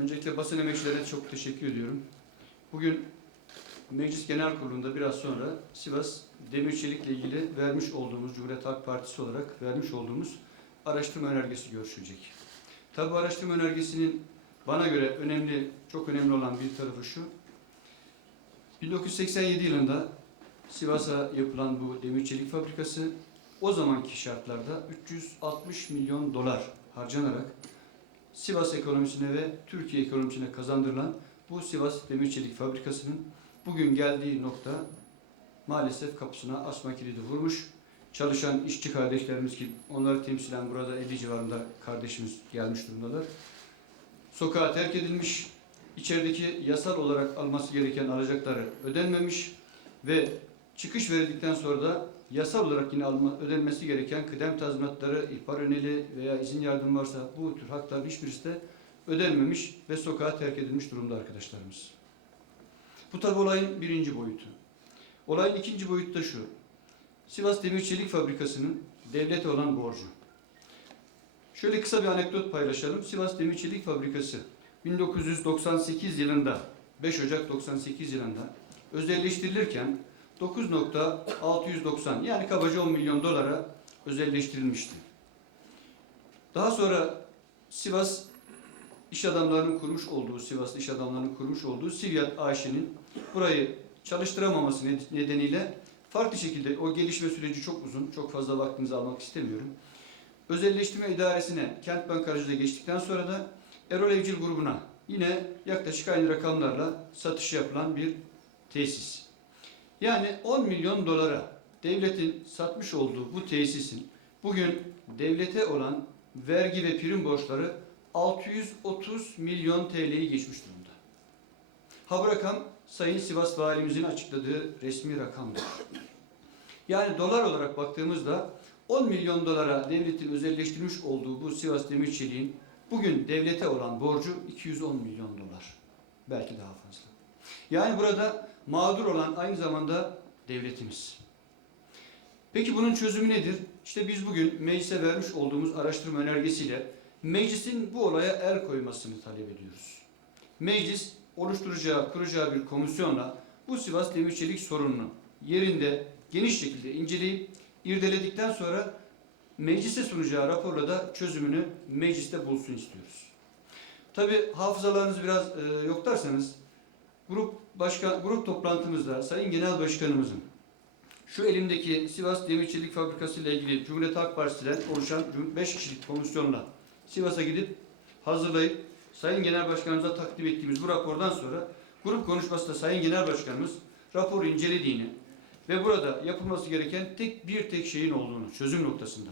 Öncelikle basın emekçilerine çok teşekkür ediyorum. Bugün Meclis Genel Kurulu'nda biraz sonra Sivas Demir Çelik'le ilgili vermiş olduğumuz, Cumhuriyet Halk Partisi olarak vermiş olduğumuz araştırma önergesi görüşülecek. Tabi araştırma önergesinin bana göre önemli, çok önemli olan bir tarafı şu. 1987 yılında Sivas'a yapılan bu demir çelik fabrikası o zamanki şartlarda 360 milyon dolar harcanarak Sivas ekonomisine ve Türkiye ekonomisine kazandırılan bu Sivas Demir Çelik Fabrikası'nın bugün geldiği nokta maalesef kapısına asma kilidi vurmuş. Çalışan işçi kardeşlerimiz ki onları temsilen burada 50 civarında kardeşimiz gelmiş durumdalar. Sokağa terk edilmiş, içerideki yasal olarak alması gereken alacakları ödenmemiş ve çıkış verildikten sonra da yasal olarak yine alma, ödenmesi gereken kıdem tazminatları, ihbar öneli veya izin yardım varsa bu tür hakların hiçbirisi de ödenmemiş ve sokağa terk edilmiş durumda arkadaşlarımız. Bu tabi olayın birinci boyutu. Olayın ikinci boyutu da şu. Sivas Demir Çelik Fabrikası'nın devlete olan borcu. Şöyle kısa bir anekdot paylaşalım. Sivas Demir Çelik Fabrikası 1998 yılında 5 Ocak 98 yılında özelleştirilirken 9.690 yani kabaca 10 milyon dolara özelleştirilmişti. Daha sonra Sivas iş adamlarının kurmuş olduğu, Sivas iş adamlarının kurmuş olduğu Sivyat AŞ'nin burayı çalıştıramaması ned- nedeniyle farklı şekilde o gelişme süreci çok uzun, çok fazla vaktinizi almak istemiyorum. Özelleştirme idaresine kent bankacılığı geçtikten sonra da Erol Evcil grubuna yine yaklaşık aynı rakamlarla satış yapılan bir tesis. Yani 10 milyon dolara devletin satmış olduğu bu tesisin bugün devlete olan vergi ve prim borçları 630 milyon TL'yi geçmiş durumda. Ha bu rakam Sayın Sivas Valimizin açıkladığı resmi rakamdır. Yani dolar olarak baktığımızda 10 milyon dolara devletin özelleştirmiş olduğu bu Sivas Demirçelik'in bugün devlete olan borcu 210 milyon dolar. Belki daha fazla. Yani burada mağdur olan aynı zamanda devletimiz. Peki bunun çözümü nedir? İşte biz bugün meclise vermiş olduğumuz araştırma önergesiyle meclisin bu olaya el koymasını talep ediyoruz. Meclis oluşturacağı, kuracağı bir komisyonla bu Sivas Demirçelik sorununu yerinde geniş şekilde inceleyip irdeledikten sonra meclise sunacağı raporla da çözümünü mecliste bulsun istiyoruz. Tabi hafızalarınız biraz e, yok derseniz grup başkan grup toplantımızda Sayın Genel Başkanımızın şu elimdeki Sivas Demir Çelik Fabrikası ile ilgili Cumhuriyet Halk Partisi'den oluşan 5 kişilik komisyonla Sivas'a gidip hazırlayıp Sayın Genel Başkanımıza takdim ettiğimiz bu rapordan sonra grup konuşmasında Sayın Genel Başkanımız raporu incelediğini ve burada yapılması gereken tek bir tek şeyin olduğunu çözüm noktasında.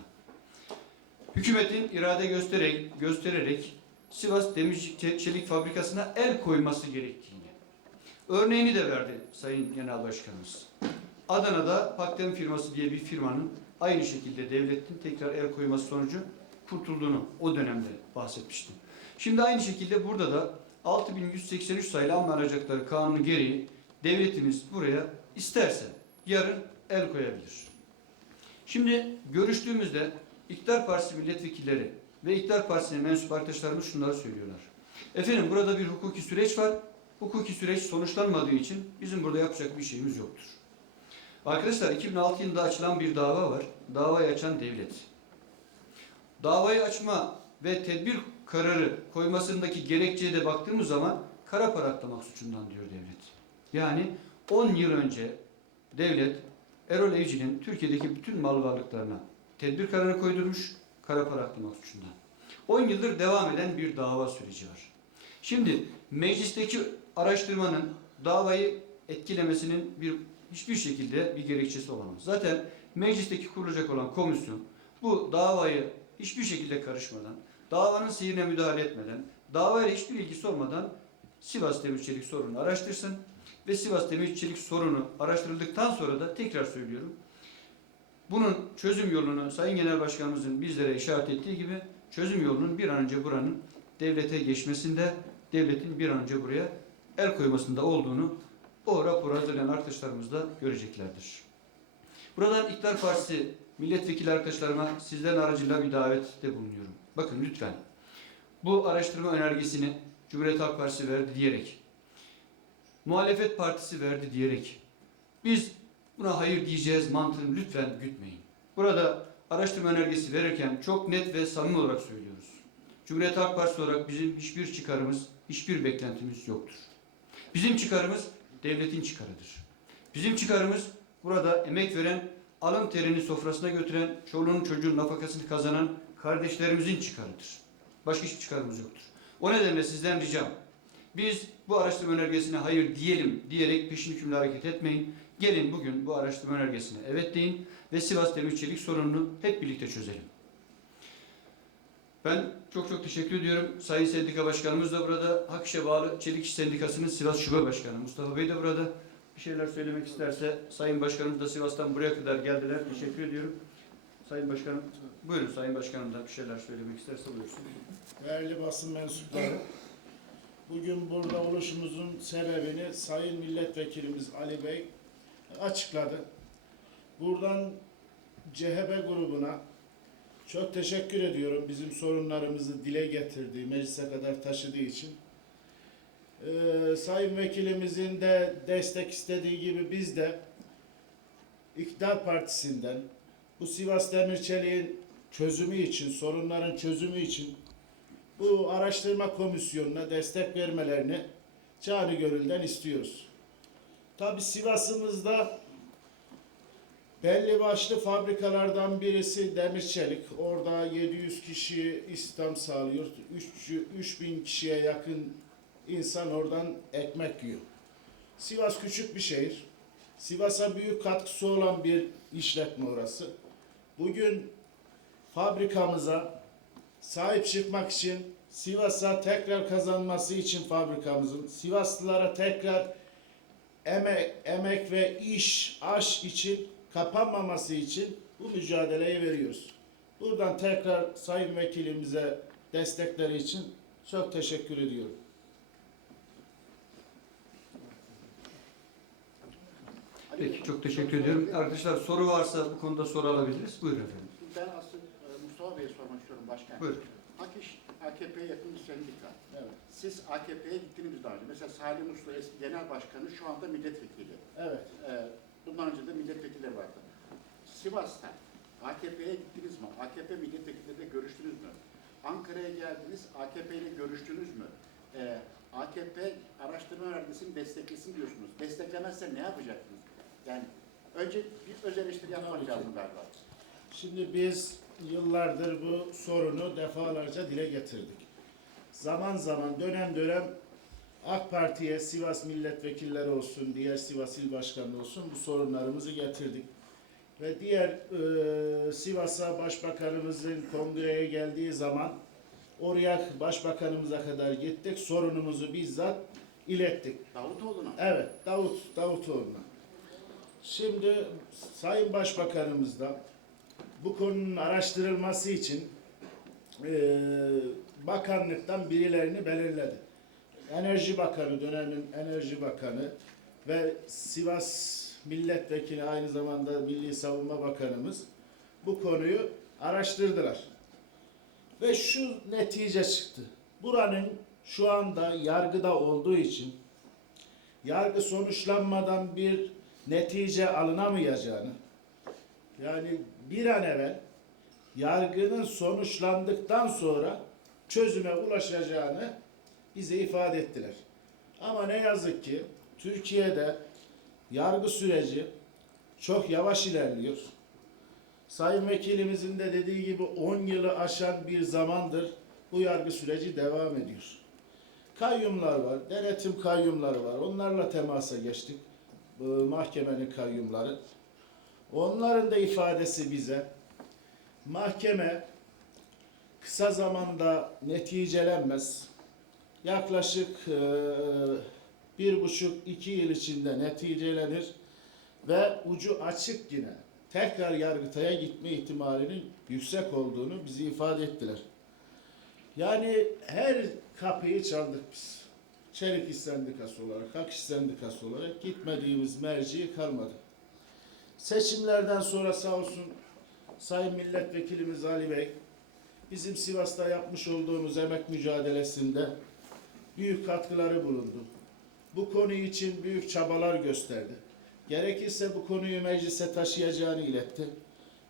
Hükümetin irade göstererek, göstererek Sivas Demir Çelik Fabrikası'na el koyması gerektiğini örneğini de verdi Sayın Genel Başkanımız. Adana'da Paktem firması diye bir firmanın aynı şekilde devletin tekrar el koyması sonucu kurtulduğunu o dönemde bahsetmiştim. Şimdi aynı şekilde burada da 6183 sayılı amma alacakları kanunu gereği devletimiz buraya isterse yarın el koyabilir. Şimdi görüştüğümüzde İktidar Partisi milletvekilleri ve İktidar Partisi'ne mensup arkadaşlarımız şunları söylüyorlar. Efendim burada bir hukuki süreç var. Hukuki süreç sonuçlanmadığı için bizim burada yapacak bir şeyimiz yoktur. Arkadaşlar 2006 yılında açılan bir dava var. Davayı açan devlet. Davayı açma ve tedbir kararı koymasındaki gerekçeye de baktığımız zaman kara para aklamak suçundan diyor devlet. Yani 10 yıl önce devlet Erol Evci'nin Türkiye'deki bütün mal varlıklarına tedbir kararı koydurmuş kara para aklamak suçundan. 10 yıldır devam eden bir dava süreci var. Şimdi meclisteki araştırmanın davayı etkilemesinin bir hiçbir şekilde bir gerekçesi olamaz. Zaten meclisteki kurulacak olan komisyon bu davayı hiçbir şekilde karışmadan, davanın seyrine müdahale etmeden, davayla hiçbir ilgisi olmadan Sivas Demir Çelik sorununu araştırsın ve Sivas Demir Çelik sorunu araştırıldıktan sonra da tekrar söylüyorum. Bunun çözüm yolunu Sayın Genel Başkanımızın bizlere işaret ettiği gibi çözüm yolunun bir an önce buranın devlete geçmesinde, devletin bir an önce buraya el koymasında olduğunu o raporu hazırlayan arkadaşlarımız da göreceklerdir. Buradan İktidar Partisi milletvekili arkadaşlarıma sizlerin aracılığıyla bir davette bulunuyorum. Bakın lütfen bu araştırma önergesini Cumhuriyet Halk Partisi verdi diyerek, muhalefet partisi verdi diyerek, biz buna hayır diyeceğiz mantığını lütfen gütmeyin. Burada araştırma önergesi verirken çok net ve samimi olarak söylüyoruz. Cumhuriyet Halk Partisi olarak bizim hiçbir çıkarımız, hiçbir beklentimiz yoktur. Bizim çıkarımız devletin çıkarıdır. Bizim çıkarımız burada emek veren, alın terini sofrasına götüren, çoluğunun çocuğun nafakasını kazanan kardeşlerimizin çıkarıdır. Başka hiçbir çıkarımız yoktur. O nedenle sizden ricam, biz bu araştırma önergesine hayır diyelim diyerek peşin hükümlü hareket etmeyin. Gelin bugün bu araştırma önergesine evet deyin ve Sivas Demir Çelik sorununu hep birlikte çözelim. Ben çok çok teşekkür ediyorum. Sayın Sendika Başkanımız da burada. Hakiş'e bağlı Çelik İş Sendikası'nın Sivas Şube Başkanı Mustafa Bey de burada. Bir şeyler söylemek isterse Sayın Başkanımız da Sivas'tan buraya kadar geldiler. Teşekkür ediyorum. Sayın Başkanım, buyurun Sayın Başkanım da bir şeyler söylemek isterse buyursun. Değerli basın mensupları, bugün burada oluşumuzun sebebini Sayın Milletvekilimiz Ali Bey açıkladı. Buradan CHP grubuna çok teşekkür ediyorum bizim sorunlarımızı dile getirdiği, meclise kadar taşıdığı için. Ee, Sayın Vekilimizin de destek istediği gibi biz de İktidar Partisi'nden bu Sivas Demirçelik'in çözümü için, sorunların çözümü için bu araştırma komisyonuna destek vermelerini canı gönülden istiyoruz. Tabi Sivas'ımızda belli başlı fabrikalardan birisi demir çelik. Orada 700 kişi istihdam sağlıyor. 3, 3000 kişiye yakın insan oradan ekmek yiyor. Sivas küçük bir şehir. Sivas'a büyük katkısı olan bir işletme orası. Bugün fabrikamıza sahip çıkmak için Sivas'a tekrar kazanması için fabrikamızın Sivaslılara tekrar emek, emek ve iş, aş için kapanmaması için bu mücadeleyi veriyoruz. Buradan tekrar Sayın Vekilimize destekleri için çok teşekkür ediyorum. Peki, çok teşekkür ediyorum. Arkadaşlar soru varsa bu konuda soru alabiliriz. Buyurun efendim. Ben aslında e, Mustafa Bey'e sormak istiyorum başkan. Buyurun. AKİŞ, AKP'ye yakın bir sendika. Evet. Siz AKP'ye gittiniz daha önce. Mesela Salih Uslu eski genel başkanı şu anda milletvekili. Evet. E, bundan önce de milletvekilleri vardı. Sivas'ta AKP'ye gittiniz mi? AKP milletvekilleriyle görüştünüz mü? Ankara'ya geldiniz, AKP ile görüştünüz mü? E, AKP araştırma önergesini desteklesin diyorsunuz. Desteklemezse ne yapacaksınız? Yani önce bir öz eleştiri yapmak lazım galiba. Şimdi biz yıllardır bu sorunu defalarca dile getirdik. Zaman zaman dönem dönem AK Parti'ye Sivas milletvekilleri olsun, diğer Sivas il başkanı olsun bu sorunlarımızı getirdik. Ve diğer e, Sivas'a başbakanımızın kongreye geldiği zaman oraya başbakanımıza kadar gittik. Sorunumuzu bizzat ilettik. Davutoğlu'na. Evet, Davut Davutoğlu'na. Şimdi Sayın Başbakanımız da bu konunun araştırılması için eee, bakanlıktan birilerini belirledi. Enerji Bakanı, dönemin Enerji Bakanı ve Sivas Milletvekili aynı zamanda Milli Savunma Bakanımız bu konuyu araştırdılar. Ve şu netice çıktı. Buranın şu anda yargıda olduğu için yargı sonuçlanmadan bir netice alınamayacağını yani bir an evvel yargının sonuçlandıktan sonra çözüme ulaşacağını bize ifade ettiler. Ama ne yazık ki Türkiye'de yargı süreci çok yavaş ilerliyor. Sayın Vekilimizin de dediği gibi 10 yılı aşan bir zamandır bu yargı süreci devam ediyor. Kayyumlar var, denetim kayyumları var. Onlarla temasa geçtik. Mahkemenin kayyumları. Onların da ifadesi bize mahkeme kısa zamanda neticelenmez. Yaklaşık eee, bir buçuk iki yıl içinde neticelenir ve ucu açık yine tekrar yargıtaya gitme ihtimalinin yüksek olduğunu bize ifade ettiler. Yani her kapıyı çaldık biz. Çelik İş Sendikası olarak, Hak İş Sendikası olarak gitmediğimiz merci kalmadı. Seçimlerden sonra sağ olsun Sayın Milletvekilimiz Ali Bey bizim Sivas'ta yapmış olduğumuz emek mücadelesinde büyük katkıları bulundu. Bu konu için büyük çabalar gösterdi. Gerekirse bu konuyu meclise taşıyacağını iletti.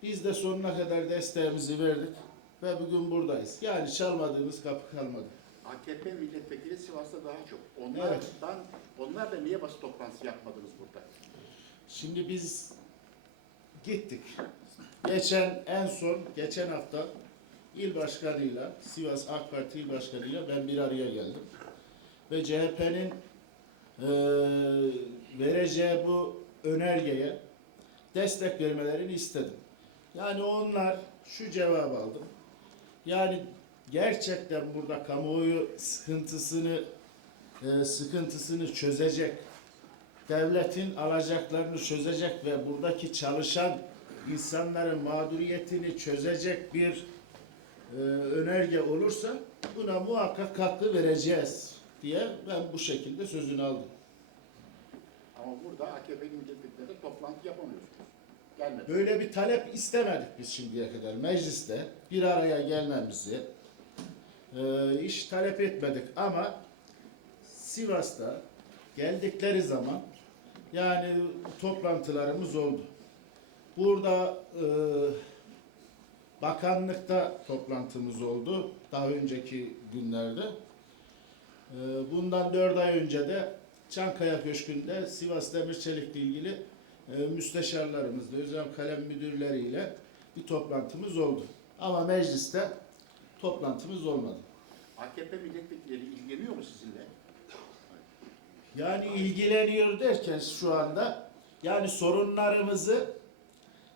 Biz de sonuna kadar desteğimizi verdik ve bugün buradayız. Yani çalmadığımız kapı kalmadı. AKP milletvekili Sivas'ta daha çok. Onlardan, onlar da niye basın toplantısı yapmadınız burada? Şimdi biz gittik. Geçen en son geçen hafta il başkanıyla Sivas AK Parti il başkanıyla ben bir araya geldim. Ve CHP'nin vereceği bu önergeye destek vermelerini istedim. Yani onlar şu cevabı aldım. Yani gerçekten burada kamuoyu sıkıntısını e, sıkıntısını çözecek devletin alacaklarını çözecek ve buradaki çalışan insanların mağduriyetini çözecek bir e, önerge olursa buna muhakkak katkı vereceğiz diye ben bu şekilde sözünü aldım. Ama burada AKP'li milletvekilleri de toplantı yapamıyorsunuz. Gelmedi. Böyle bir talep istemedik biz şimdiye kadar mecliste bir araya gelmemizi e, iş talep etmedik ama Sivas'ta geldikleri zaman yani toplantılarımız oldu. Burada e, bakanlıkta toplantımız oldu daha önceki günlerde. E, bundan dört ay önce de Çankaya Köşkü'nde Sivas Demir Çelik'le ilgili e, müsteşarlarımızla, özel kalem müdürleriyle bir toplantımız oldu. Ama mecliste toplantımız olmadı. AKP milletvekilleri ilgileniyor mu sizinle? Yani ilgileniyor derken şu anda yani sorunlarımızı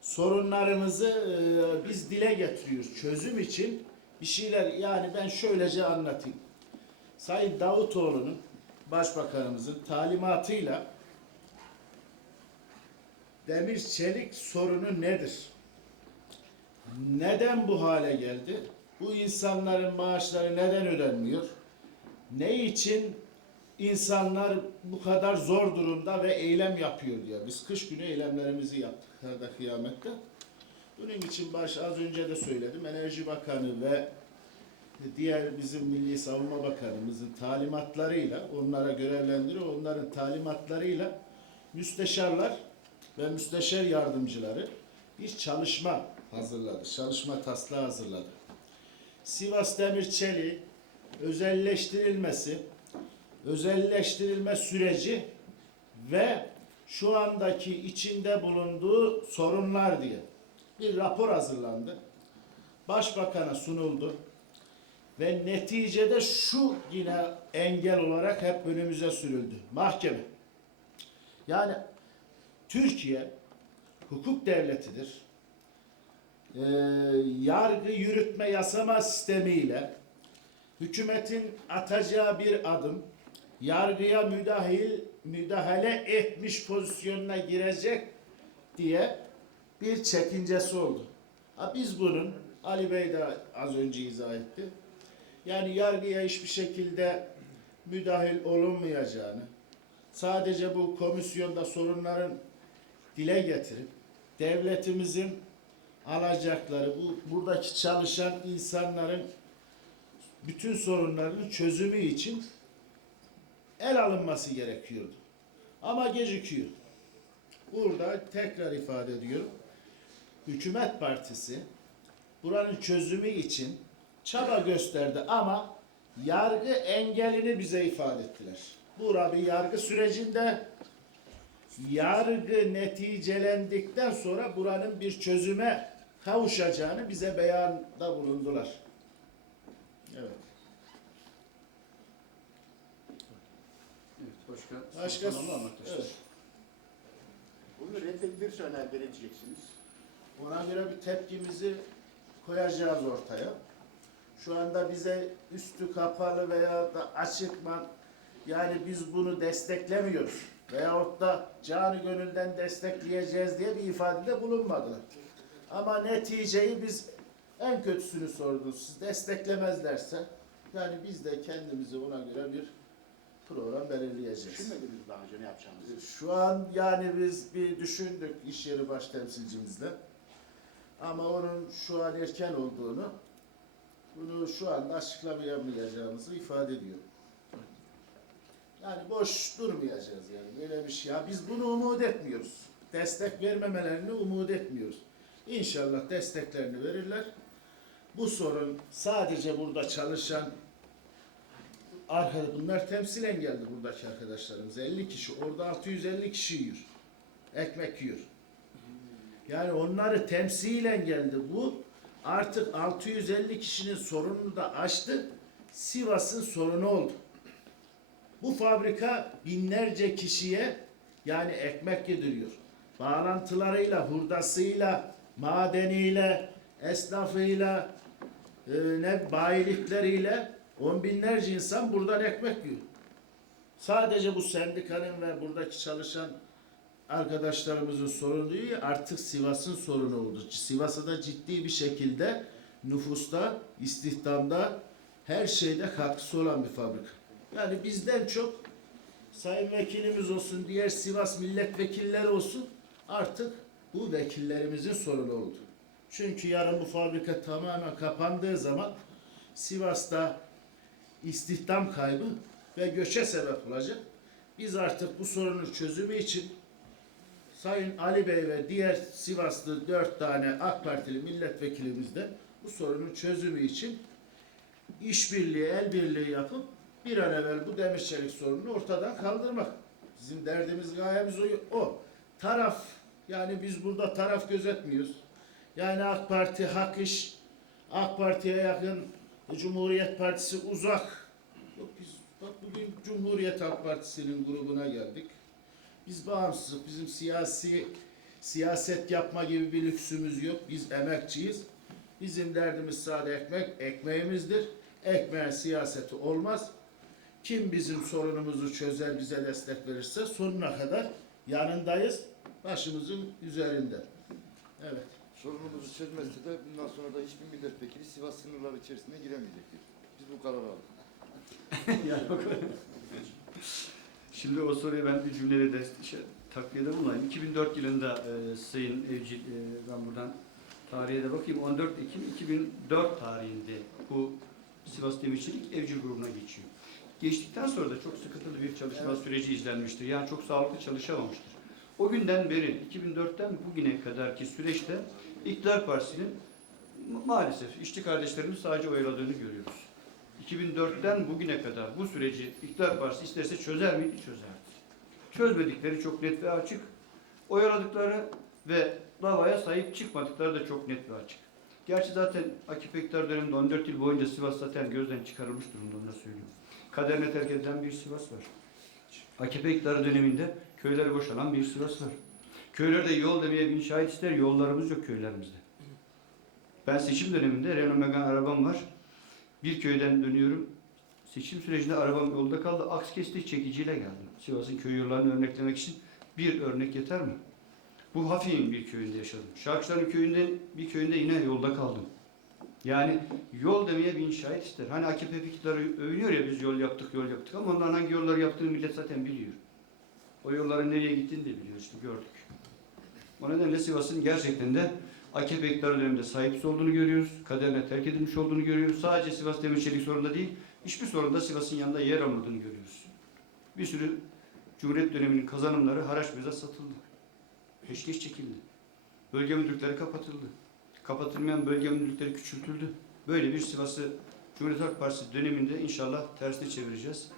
sorunlarımızı e, biz dile getiriyoruz. Çözüm için bir şeyler yani ben şöylece anlatayım. Sayın Davutoğlu'nun başbakanımızın talimatıyla demir çelik sorunu nedir? Neden bu hale geldi? Bu insanların maaşları neden ödenmiyor? Ne için insanlar bu kadar zor durumda ve eylem yapıyor diye. Biz kış günü eylemlerimizi yaptık Karda Kıyamet'te. Bunun için baş az önce de söyledim. Enerji Bakanı ve diğer bizim Milli Savunma Bakanımızın talimatlarıyla onlara görevlendiriyor. Onların talimatlarıyla müsteşarlar ve müsteşar yardımcıları bir çalışma hazırladı. Çalışma taslağı hazırladı. Sivas Demir Çelik özelleştirilmesi, özelleştirilme süreci ve şu andaki içinde bulunduğu sorunlar diye bir rapor hazırlandı. Başbakana sunuldu. Ve neticede şu yine engel olarak hep önümüze sürüldü. Mahkeme. Yani Türkiye hukuk devletidir. Ee, yargı yürütme yasama sistemiyle hükümetin atacağı bir adım yargıya müdahil müdahale etmiş pozisyonuna girecek diye bir çekincesi oldu. Ha biz bunun Ali Bey de az önce izah etti. Yani yargıya hiçbir şekilde müdahil olunmayacağını, sadece bu komisyonda sorunların dile getirip devletimizin alacakları, bu buradaki çalışan insanların bütün sorunlarının çözümü için el alınması gerekiyordu. Ama gecikiyor. Burada tekrar ifade ediyorum. Hükümet Partisi buranın çözümü için çaba gösterdi ama yargı engelini bize ifade ettiler. Bura bir yargı sürecinde yargı neticelendikten sonra buranın bir çözüme kavuşacağını bize beyanda bulundular. Evet. Evet, başka, Başka evet. Bunu reddedilirse önerge ne diyeceksiniz? Ona göre bir tepkimizi koyacağız ortaya. Şu anda bize üstü kapalı veya da açıkman yani biz bunu desteklemiyoruz veyahut da canı gönülden destekleyeceğiz diye bir ifadede bulunmadılar. Ama neticeyi biz en kötüsünü sorduk. Siz desteklemezlerse yani biz de kendimizi ona göre bir program belirleyeceğiz. Düşünmediniz daha önce ne yapacağınızı? Şu an yani biz bir düşündük iş yeri baş temsilcimizle. Ama onun şu an erken olduğunu, bunu şu anda açıklayamayacağımızı ifade ediyor. Yani boş durmayacağız yani böyle bir şey. Ya biz bunu umut etmiyoruz. Destek vermemelerini umut etmiyoruz. İnşallah desteklerini verirler. Bu sorun sadece burada çalışan bunlar temsilen geldi buradaki arkadaşlarımız. 50 kişi, orada 650 kişi yiyor. Ekmek yiyor. Yani onları temsilen geldi. Bu artık 650 kişinin sorununu da aştı. Sivas'ın sorunu oldu. Bu fabrika binlerce kişiye yani ekmek yediriyor. Bağlantılarıyla, hurdasıyla, madeniyle, esnafıyla, e, ne bayilikleriyle on binlerce insan buradan ekmek yiyor. Sadece bu sendikanın ve buradaki çalışan arkadaşlarımızın sorunu değil, artık Sivas'ın sorunu oldu. Sivas'a da ciddi bir şekilde nüfusta, istihdamda, her şeyde katkısı olan bir fabrika. Yani bizden çok sayın vekilimiz olsun, diğer Sivas milletvekilleri olsun artık bu vekillerimizin sorunu oldu. Çünkü yarın bu fabrika tamamen kapandığı zaman Sivas'ta istihdam kaybı ve göçe sebep olacak. Biz artık bu sorunun çözümü için Sayın Ali Bey ve diğer Sivaslı dört tane AK Partili milletvekilimizle bu sorunun çözümü için işbirliği, el birliği yapıp bir an evvel bu demir çelik sorununu ortadan kaldırmak. Bizim derdimiz, gayemiz o. Taraf, yani biz burada taraf gözetmiyoruz. Yani AK Parti hak iş, AK Parti'ye yakın, Cumhuriyet Partisi uzak. Yok biz bak bugün Cumhuriyet Halk Partisi'nin grubuna geldik. Biz bağımsızlık, bizim siyasi siyaset yapma gibi bir lüksümüz yok. Biz emekçiyiz. Bizim derdimiz sade ekmek, ekmeğimizdir. Ekmeğin siyaseti olmaz. Kim bizim sorunumuzu çözer, bize destek verirse sonuna kadar yanındayız. Başımızın üzerinde. Evet. Sorunumuzu çözmezse de bundan sonra da hiçbir milletvekili Sivas sınırları içerisine giremeyecektir. Biz bu kararı aldık. Şimdi o soruyu ben bir cümleyle de şey, takliyede bulunayım. 2004 yılında e, Sayın Evcil, e, ben buradan tarihe de bakayım. 14 Ekim 2004 tarihinde bu Sivas Demirçelik Evcil grubuna geçiyor. Geçtikten sonra da çok sıkıntılı bir çalışma süreci izlenmiştir. Yani çok sağlıklı çalışamamıştır. O günden beri 2004'ten bugüne kadarki süreçte İktidar Partisi'nin ma- maalesef işçi kardeşlerimiz sadece oyaladığını görüyoruz. 2004'ten bugüne kadar bu süreci İktidar Partisi isterse çözer miydi? Çözerdi. Çözmedikleri çok net ve açık. Oyaladıkları ve davaya sahip çıkmadıkları da çok net ve açık. Gerçi zaten AKP iktidar döneminde 14 yıl boyunca Sivas zaten gözden çıkarılmış durumda onu da söylüyorum. Kaderine terk edilen bir Sivas var. AKP iktidarı döneminde köyler boşalan bir Sivas var. Köylerde yol demeye bin şahit ister, yollarımız yok köylerimizde. Ben seçim döneminde Renault Megane arabam var. Bir köyden dönüyorum. Seçim sürecinde arabam yolda kaldı. Aks kestik çekiciyle geldim. Sivas'ın köy yollarını örneklemek için bir örnek yeter mi? Bu Hafi'nin bir köyünde yaşadım. Şarkışların köyünde bir köyünde yine yolda kaldım. Yani yol demeye bin şahit ister. Hani AKP iktidarı övünüyor ya biz yol yaptık yol yaptık ama onların hangi yolları yaptığını millet zaten biliyor. O yolların nereye gittiğini de biliyor işte gördük. O nedenle Sivas'ın gerçekten de AKP iktidarı döneminde sahipsiz olduğunu görüyoruz. Kaderine terk edilmiş olduğunu görüyoruz. Sadece Sivas Demirçelik sorununda değil, hiçbir sorunda Sivas'ın yanında yer almadığını görüyoruz. Bir sürü Cumhuriyet döneminin kazanımları haraç meza satıldı. Peşkeş çekildi. Bölge müdürlükleri kapatıldı. Kapatılmayan bölge müdürlükleri küçültüldü. Böyle bir Sivas'ı Cumhuriyet Halk Partisi döneminde inşallah tersine çevireceğiz.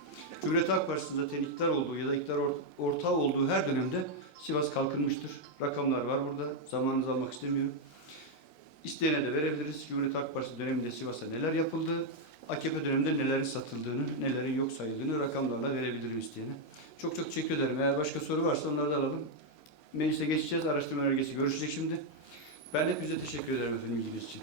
Cumhuriyet Halk Partisi'nin zaten iktidar olduğu ya da iktidar or- ortağı olduğu her dönemde Sivas kalkınmıştır. Rakamlar var burada. Zamanınızı almak istemiyorum. İsteyene de verebiliriz. Cumhuriyet Halk Partisi döneminde Sivas'a neler yapıldı, AKP döneminde nelerin satıldığını, nelerin yok sayıldığını rakamlarla verebilirim isteyene. Çok çok teşekkür ederim. Eğer başka soru varsa onları da alalım. Meclise geçeceğiz. Araştırma önergesi görüşecek şimdi. Ben hepinize teşekkür ederim efendim ilginiz için.